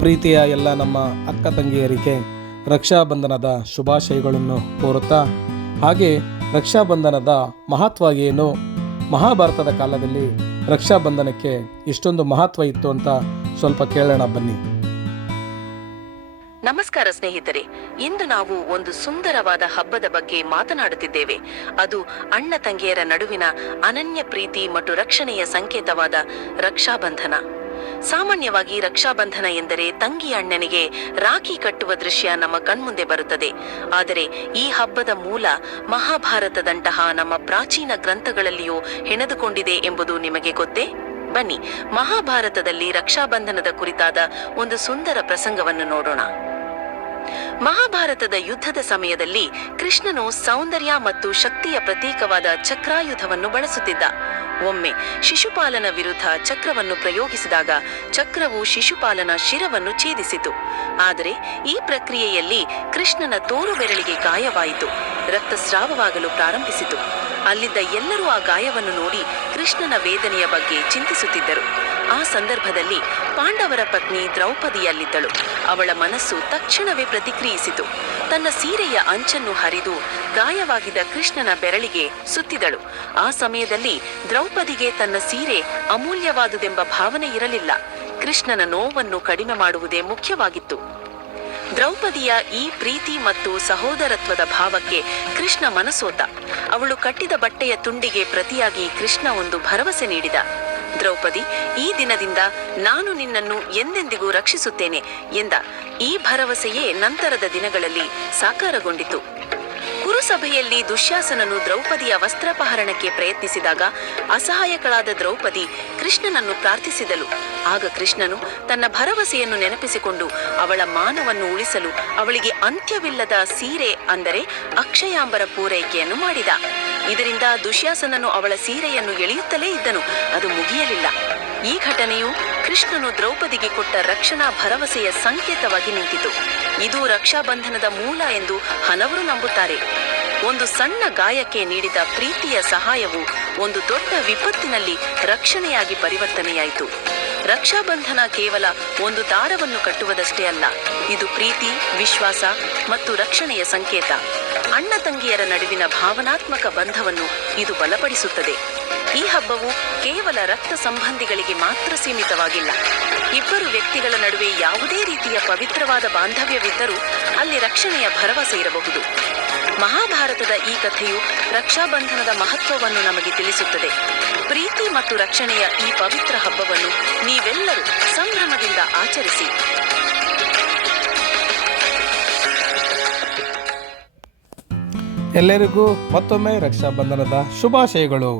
ಪ್ರೀತಿಯ ಎಲ್ಲ ನಮ್ಮ ಅಕ್ಕ ತಂಗಿಯರಿಗೆ ರಕ್ಷಾಬಂಧನದ ಶುಭಾಶಯಗಳನ್ನು ಕೋರುತ್ತಾ, ಹಾಗೆ ರಕ್ಷಾಬಂಧನದ ಮಹತ್ವ ಏನು, ಮಹಾಭಾರತದ ಕಾಲದಲ್ಲಿ ರಕ್ಷಾಬಂಧನಕ್ಕೆ ಇಷ್ಟೊಂದು ಮಹತ್ವ ಇತ್ತು ಅಂತ ಸ್ವಲ್ಪ ಕೇಳೋಣ ಬನ್ನಿ. ನಮಸ್ಕಾರ ಸ್ನೇಹಿತರೆ, ಇಂದು ನಾವು ಒಂದು ಸುಂದರವಾದ ಹಬ್ಬದ ಬಗ್ಗೆ ಮಾತನಾಡುತ್ತಿದ್ದೇವೆ. ಅದು ಅಣ್ಣ ತಂಗಿಯರ ನಡುವಿನ ಅನನ್ಯ ಪ್ರೀತಿ ಮತ್ತು ರಕ್ಷಣೆಯ ಸಂಕೇತವಾದ ರಕ್ಷಾಬಂಧನ. ಸಾಮಾನ್ಯವಾಗಿ ರಕ್ಷಾಬಂಧನ ಎಂದರೆ ತಂಗಿ ಅಣ್ಣನಿಗೆ ರಾಖಿ ಕಟ್ಟುವ ದೃಶ್ಯ ನಮ್ಮ ಕಣ್ಮುಂದೆ ಬರುತ್ತದೆ. ಆದರೆ ಈ ಹಬ್ಬದ ಮೂಲ ಮಹಾಭಾರತದಂತಹ ನಮ್ಮ ಪ್ರಾಚೀನ ಗ್ರಂಥಗಳಲ್ಲಿಯೂ ಹೆಣೆದುಕೊಂಡಿದೆ ಎಂಬುದು ನಿಮಗೆ ಗೊತ್ತೇ? ಬನ್ನಿ, ಮಹಾಭಾರತದಲ್ಲಿ ರಕ್ಷಾಬಂಧನದ ಕುರಿತಾದ ಒಂದು ಸುಂದರ ಪ್ರಸಂಗವನ್ನು ನೋಡೋಣ. ಮಹಾಭಾರತದ ಯುದ್ಧದ ಸಮಯದಲ್ಲಿ ಕೃಷ್ಣನು ಸೌಂದರ್ಯ ಮತ್ತು ಶಕ್ತಿಯ ಪ್ರತೀಕವಾದ ಚಕ್ರಾಯುಧವನ್ನು ಬಳಸುತ್ತಿದ್ದ. ಒಮ್ಮೆ ಶಿಶುಪಾಲನ ವಿರುದ್ಧ ಚಕ್ರವನ್ನು ಪ್ರಯೋಗಿಸಿದಾಗ ಚಕ್ರವು ಶಿಶುಪಾಲನ ಶಿರವನ್ನು ಛೇದಿಸಿತು. ಆದರೆ ಈ ಪ್ರಕ್ರಿಯೆಯಲ್ಲಿ ಕೃಷ್ಣನ ತೋರು ಬೆರಳಿಗೆ ಗಾಯವಾಯಿತು. ರಕ್ತಸ್ರಾವವಾಗಲು ಪ್ರಾರಂಭಿಸಿತು. ಅಲ್ಲಿದ್ದ ಎಲ್ಲರೂ ಆ ಗಾಯವನ್ನು ನೋಡಿ ಕೃಷ್ಣನ ವೇದನೆಯ ಬಗ್ಗೆ ಚಿಂತಿಸುತ್ತಿದ್ದರು. ಆ ಸಂದರ್ಭದಲ್ಲಿ ಪಾಂಡವರ ಪತ್ನಿ ದ್ರೌಪದಿಯಲ್ಲಿದ್ದಳು. ಅವಳ ಮನಸ್ಸು ತಕ್ಷಣವೇ ಪ್ರತಿಕ್ರಿಯಿಸಿತು. ತನ್ನ ಸೀರೆಯ ಅಂಚನ್ನು ಹರಿದು ಗಾಯವಾಗಿದ್ದ ಕೃಷ್ಣನ ಬೆರಳಿಗೆ ಸುತ್ತಿದಳು. ಆ ಸಮಯದಲ್ಲಿ ದ್ರೌಪದಿಗೆ ತನ್ನ ಸೀರೆ ಅಮೂಲ್ಯವಾದುದೆಂಬ ಭಾವನೆ ಇರಲಿಲ್ಲ. ಕೃಷ್ಣನ ನೋವನ್ನು ಕಡಿಮೆ ಮಾಡುವುದೇ ಮುಖ್ಯವಾಗಿತ್ತು. ದ್ರೌಪದಿಯ ಈ ಪ್ರೀತಿ ಮತ್ತು ಸಹೋದರತ್ವದ ಭಾವಕ್ಕೆ ಕೃಷ್ಣ ಮನಸೋತ. ಅವಳು ಕಟ್ಟಿದ ಬಟ್ಟೆಯ ತುಂಡಿಗೆ ಪ್ರತಿಯಾಗಿ ಕೃಷ್ಣ ಒಂದು ಭರವಸೆ ನೀಡಿದ. ದ್ರೌಪದಿ, ಈ ದಿನದಿಂದ ನಾನು ನಿನ್ನನ್ನು ಎಂದೆಂದಿಗೂ ರಕ್ಷಿಸುತ್ತೇನೆ ಎಂದ. ಈ ಭರವಸೆಯೇ ನಂತರದ ದಿನಗಳಲ್ಲಿ ಸಾಕಾರಗೊಂಡಿತು. ಕುರುಸಭೆಯಲ್ಲಿ ದುಶ್ಯಾಸನನು ದ್ರೌಪದಿಯ ವಸ್ತ್ರಾಪಹರಣಕ್ಕೆ ಪ್ರಯತ್ನಿಸಿದಾಗ ಅಸಹಾಯಕಳಾದ ದ್ರೌಪದಿ ಕೃಷ್ಣನನ್ನು ಪ್ರಾರ್ಥಿಸಿದಳು. ಆಗ ಕೃಷ್ಣನು ತನ್ನ ಭರವಸೆಯನ್ನು ನೆನಪಿಸಿಕೊಂಡು ಅವಳ ಮಾನವನ್ನು ಉಳಿಸಲು ಅವಳಿಗೆ ಅಂತ್ಯವಿಲ್ಲದ ಸೀರೆ, ಅಂದರೆ ಅಕ್ಷಯಾಂಬರ ಪೂರೈಕೆಯನ್ನು ಮಾಡಿದ. ಇದರಿಂದ ದುಶ್ಯಾಸನನು ಅವಳ ಸೀರೆಯನ್ನು ಎಳೆಯುತ್ತಲೇ ಇದ್ದನು. ಅದು ಮುಗಿಯಲಿಲ್ಲ. ಈ ಘಟನೆಯು ಕೃಷ್ಣನು ದ್ರೌಪದಿಗೆ ಕೊಟ್ಟ ರಕ್ಷಣಾ ಭರವಸೆಯ ಸಂಕೇತವಾಗಿ ನಿಂತಿತು. ಇದು ರಕ್ಷಾಬಂಧನದ ಮೂಲ ಎಂದು ಹಲವರು ನಂಬುತ್ತಾರೆ. ಒಂದು ಸಣ್ಣ ಗಾಯಕ್ಕೆ ನೀಡಿದ ಪ್ರೀತಿಯ ಸಹಾಯವು ಒಂದು ದೊಡ್ಡ ವಿಪತ್ತಿನಲ್ಲಿ ರಕ್ಷಣೆಯಾಗಿ ಪರಿವರ್ತನೆಯಾಯಿತು. ರಕ್ಷಾಬಂಧನ ಕೇವಲ ಒಂದು ದಾರವನ್ನು ಕಟ್ಟುವುದಷ್ಟೇ ಅಲ್ಲ, ಇದು ಪ್ರೀತಿ, ವಿಶ್ವಾಸ ಮತ್ತು ರಕ್ಷಣೆಯ ಸಂಕೇತ. ಅಣ್ಣ ತಂಗಿಯರ ನಡುವಿನ ಭಾವನಾತ್ಮಕ ಬಂಧವನ್ನು ಇದು ಬಲಪಡಿಸುತ್ತದೆ. ಈ ಹಬ್ಬವು ಕೇವಲ ರಕ್ತ ಸಂಬಂಧಿಗಳಿಗೆ ಮಾತ್ರ ಸೀಮಿತವಾಗಿಲ್ಲ. ಇಬ್ಬರು ವ್ಯಕ್ತಿಗಳ ನಡುವೆ ಯಾವುದೇ ರೀತಿಯ ಪವಿತ್ರವಾದ ಬಾಂಧವ್ಯವಿದ್ದರೂ ಅಲ್ಲಿ ರಕ್ಷಣೆಯ ಭರವಸೆ ಇರಬಹುದು. ಮಹಾಭಾರತದ ಈ ಕಥೆಯು ರಕ್ಷಾಬಂಧನದ ಮಹತ್ವವನ್ನು ನಮಗೆ ತಿಳಿಸುತ್ತದೆ. ಪ್ರೀತಿ ಮತ್ತು ರಕ್ಷಣೆಯ ಈ ಪವಿತ್ರ ಹಬ್ಬವನ್ನು ನೀವೆಲ್ಲರೂ ಸಂಭ್ರಮದಿಂದ ಆಚರಿಸಿ. ಎಲ್ಲರಿಗೂ ಮತ್ತೊಮ್ಮೆ ರಕ್ಷಾಬಂಧನದ ಶುಭಾಶಯಗಳು.